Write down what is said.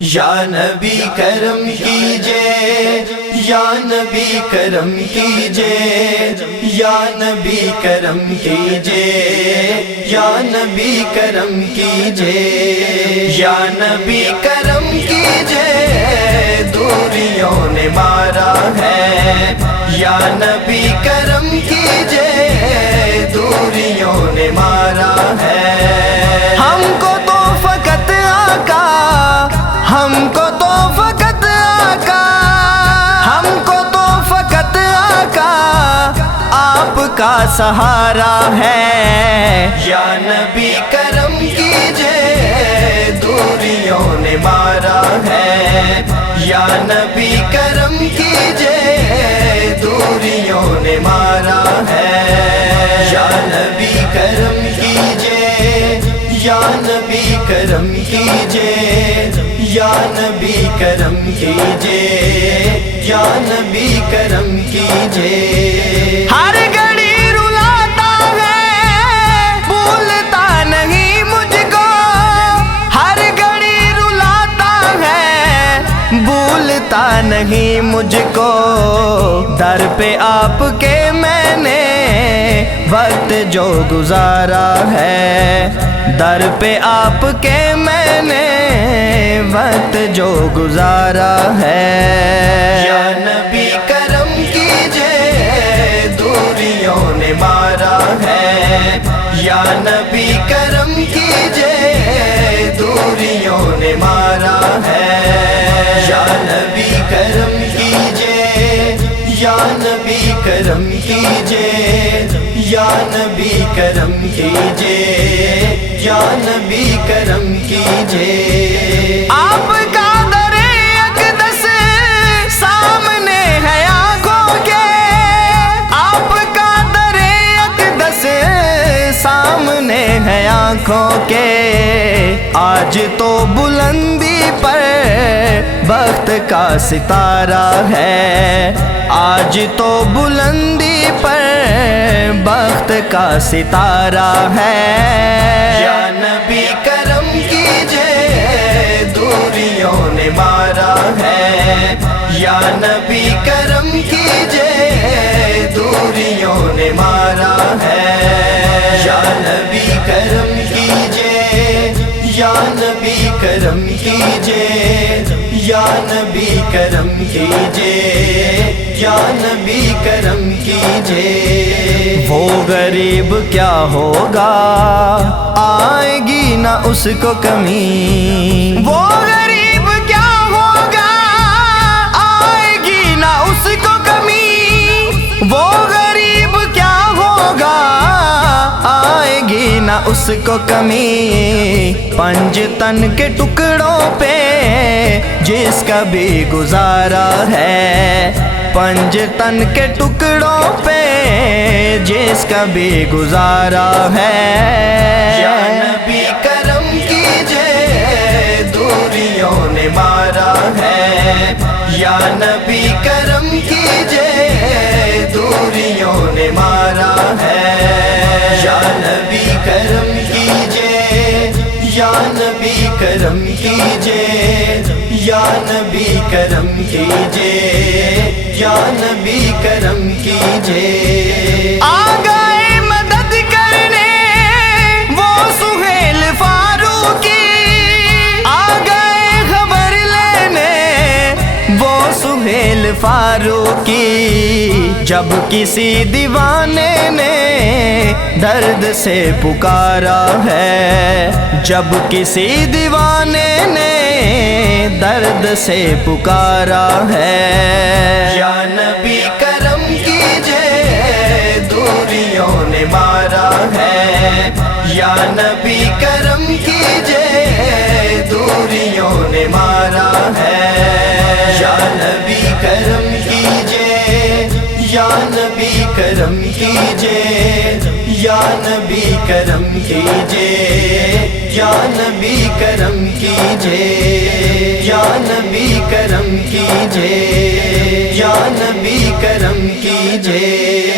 یا نبی کرم کیجئے، یا نبی کرم کیجئے، یا نبی کرم کیجئے، یا نبی کرم کیجئے، یا نبی کرم کیجئے، دوریوں نے مارا ہے، یا نبی کرم کیجئے، دوریوں نے مارا ہے۔ ہم کو تو فقط آقا، ہم کو تو فقط آقا، ہم کو تو فقط آقا آپ کا سہارا ہے۔ یا نبی کرم کیجئے، دوریوں نے مارا ہے، یا نبی کرم کیجئے، دوریوں نے مارا ہے۔ یا نبی کرم کیجئے، یا نبی کرم کیجئے، یا نبی کرم کیجئے، یا نبی کرم کیجئے۔ ہر گھڑی رلاتا ہے، بھولتا نہیں مجھ کو، ہر گھڑی رلاتا ہے، بھولتا نہیں مجھ کو، در پہ آپ کے میں نے وقت جو گزارا ہے، در پہ آپ کے میں نے وقت جو گزارا ہے۔ یا نبی کرم کیجئے، دوریوں نے مارا ہے، یا نبی کرم کیجئے، دوریوں نے مارا ہے۔ یا نبی کرم کیجئے، یا نبی کرم کیجئے، یا نبی کرم کیجئے، یا نبی کرم کیجئے۔ آپ کا در اقدس سامنے ہے آنکھوں کے، آپ کا در اقدس سامنے ہے آنکھوں کے، آج تو بلندی پر بخت کا ستارہ ہے، آج تو بلندی پر بخت کا ستارہ ہے۔ یا نبی کرم کیجئے، دوریوں نے مارا ہے، یا نبی کرم کیجئے، دوریوں نے مارا ہے۔ یا نبی کرم کیجئے، یا نبی کرم کیجئے، یا نبی کرم کیجئے، یا نبی کرم کیجئے۔ وہ غریب کیا ہوگا، آئے گی نہ اس کو کمی، وہ غریب کیا ہوگا، آئے گی نہ اس کو کمی، وہ غریب کیا ہوگا، آئے گی نہ اس کو کمی۔ پنج تن کے ٹکڑوں پہ جس کا بھی گزارا ہے، پنج تن کے ٹکڑوں پہ جس کا بھی گزارا ہے۔ یا نبی کرم کیجئے، دوریوں نے مارا ہے، یا نبی کرم کیجئے، دوریوں نے مارا ہے۔ یا نبی کرم کیجئے، یا نبی کرم کیجئے، یا نبی کرم کیجئے، یا نبی کرم کیجئے۔ آ گئے مدد کرنے وہ سہیل فاروقی، آ گئے خبر لینے وہ سہیل فاروقی، جب کسی دیوانے نے درد سے پکارا ہے، جب کسی دیوانے نے درد سے پکارا ہے۔ یا نبی کرم کیجئے، دوریوں نے مارا ہے، یا نبی کرم کیجئے، دوریوں نے مارا ہے۔ یا نبی کرم کیجئے، یا نبی کرم کیجئے، یا نبی کرم کیجئے، یا نبی کرم کیجئے، یا نبی کرم کیجئے، یا نبی کرم کیجئے۔